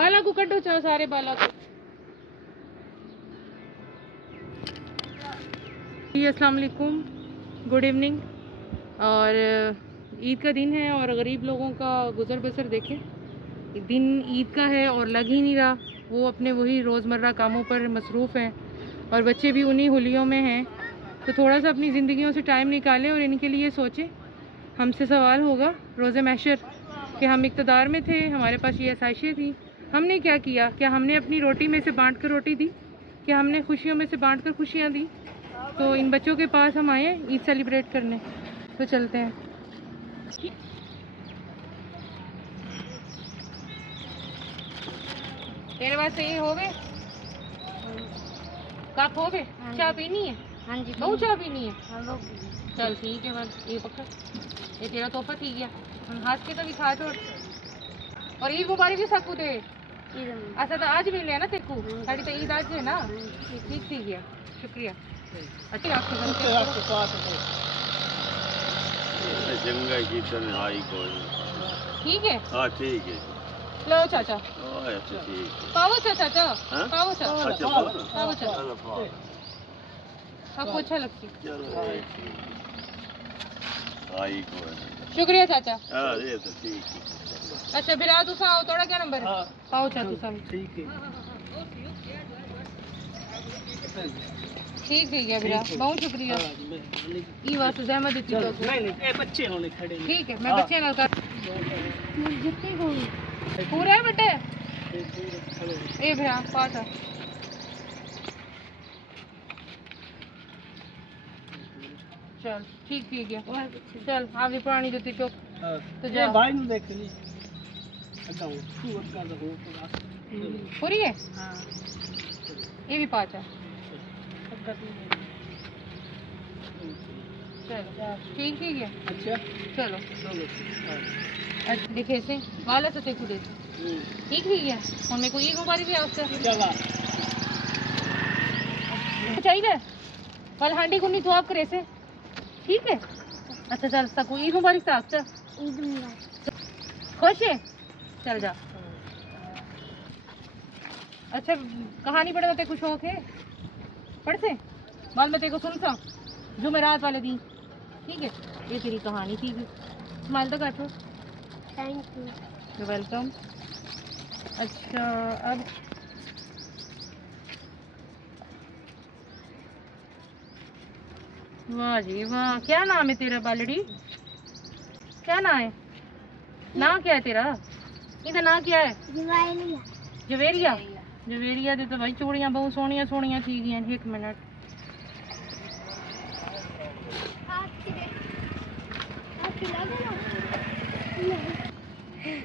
बाला को कटो चाहो सारे बाला को। अस्सलाम वालेकुम, गुड इवनिंग। और ईद का दिन है और गरीब लोगों का गुजर बसर देखें, दिन ईद का है और लग ही नहीं रहा। वो अपने वही रोज़मर्रा कामों पर मसरूफ़ हैं और बच्चे भी उन्हीं होलियों में हैं। तो थोड़ा सा अपनी ज़िंदगियों से टाइम निकालें और इनके लिए सोचें। हमसे सवाल होगा रोज़े महशर कि हम इक़्तिदार में थे, हमारे पास ये आसाइशें थी, हमने क्या किया? क्या हमने अपनी रोटी में से बांट कर रोटी दी? क्या हमने खुशियों में से बांट कर खुशियाँ दी? तो इन बच्चों के पास हम आए ईद सेलिब्रेट करने, तो चलते हैं। तेरे पास सही हो गए? कप हो गए? चाय पीनी है? हाँ जी, बहुत चाय पीनी है। चल ठीक है, मैं ये पकड़, ये तेरा तोहफा थी गया, हंस के तो भी खा छोड़। और ईद मुबारक भी सकू दे। अच्छा तो आज मिले ना तेरे को, साड़ी तो ईद आज है ना, ठीक थी गया, शुक्रिया। अच्छा आपके पास ठीक है? हाँ ठीक है। लो चाचा, पाओ चाचा, पाओ चाचा, पाओ चाचा, आपको अच्छा लगती। शुक्रिया चाचा। अच्छा फिर आ तुसा आओ, थोड़ा क्या नंबर है? पाओ चाचा तुसा ठीक है, ठीक है फिर बहुत शुक्रिया। ई वास्ते जहमत दी तो नहीं बच्चे होने खड़े, ठीक है मैं बच्चे ना कर पूरा है बेटे ए भैया पास आ। चल ठीक है, चल आगे पुरानी जुती चुप तो जा भाई नु देख ली पूरी है। हां ये भी पाँच है। चलो ठीक है। अच्छा चलो देखे से वाला से देखो देख ठीक है। और मेरे को ये गुब्बारे भी आपसे चाहिए कल हांडी गुन्नी तो आप करे से ठीक है। अच्छा चल सकू ईद मुबारक से आपसे खुश है, चल जा। अच्छा कहानी पढ़े तेरे को शौक है पढ़ से बाद में तेरे को सुन सा जुमेरात वाले दिन ठीक है। ये तेरी कहानी थी, स्माइल तो कर। Thank you welcome. अच्छा अब वाह जी वाह, क्या नाम है तेरा बालड़ी? क्या नाम है? ना क्या है तेरा? इधर ना क्या है? जवेरिया। जवेरिया दे तो भाई चूड़ियां बहुत सोहनियां सोहनियां थी गई। एक मिनट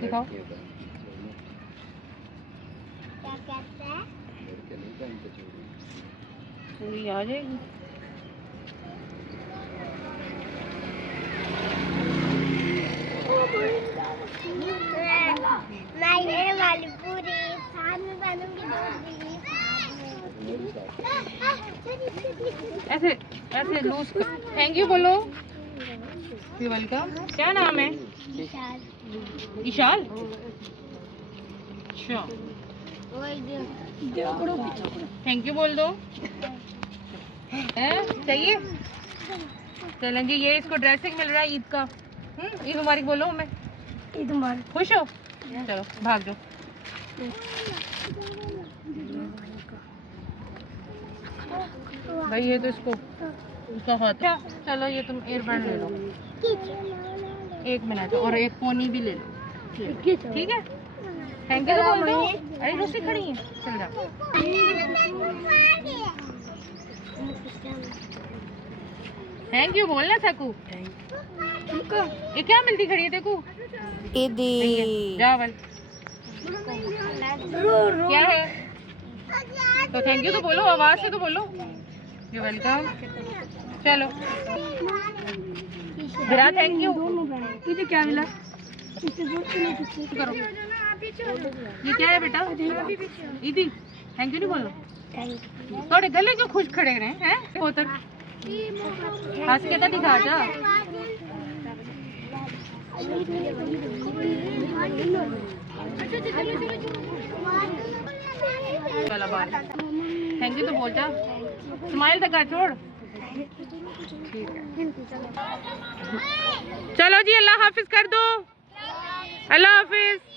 दिखाओ क्या कहता है? पूरी आ जाएगी। वाली पूरी साथ में ऐसे ऐसे लूज। थैंक यू बोलो। वेलकम। क्या नाम है? इशाल। अच्छा थैंक यू बोल दो। चाहिए चलें जी। ये इसको ड्रेसिंग मिल रहा है ईद का। ईद मुबारक बोलो हमें। ईद मुबारक। खुश हो? चलो भाग जाओ। भाई ये तो इसको उसका हाथ। चलो ये तुम एयरबैंड ले लो, एक मिनट, और एक पोनी भी ले लो ठीक है। थैंक यू बोल दो। अरे दूसरी खड़ी है, चल जा। थैंक यू बोलना सकू। ये क्या मिलती खड़ी है देखो जावल क्या है? तो थैंक यू तो बोलो, आवाज से तो बोलो। You welcome. चलो बिरा थैंक यू। तुझे क्या मिला? करो ये क्या है बेटा? दीदी थैंक यू नहीं बोलो। थोड़े गले क्यों खुश खड़े रहे हैं? हंस के तो दिखा जा। वाला बाल थैंक यू तो बोल जा, स्माइल तक कर छोड़। ठीक है चलो जी, अल्लाह हाफिज कर दो। अल्लाह हाफिज।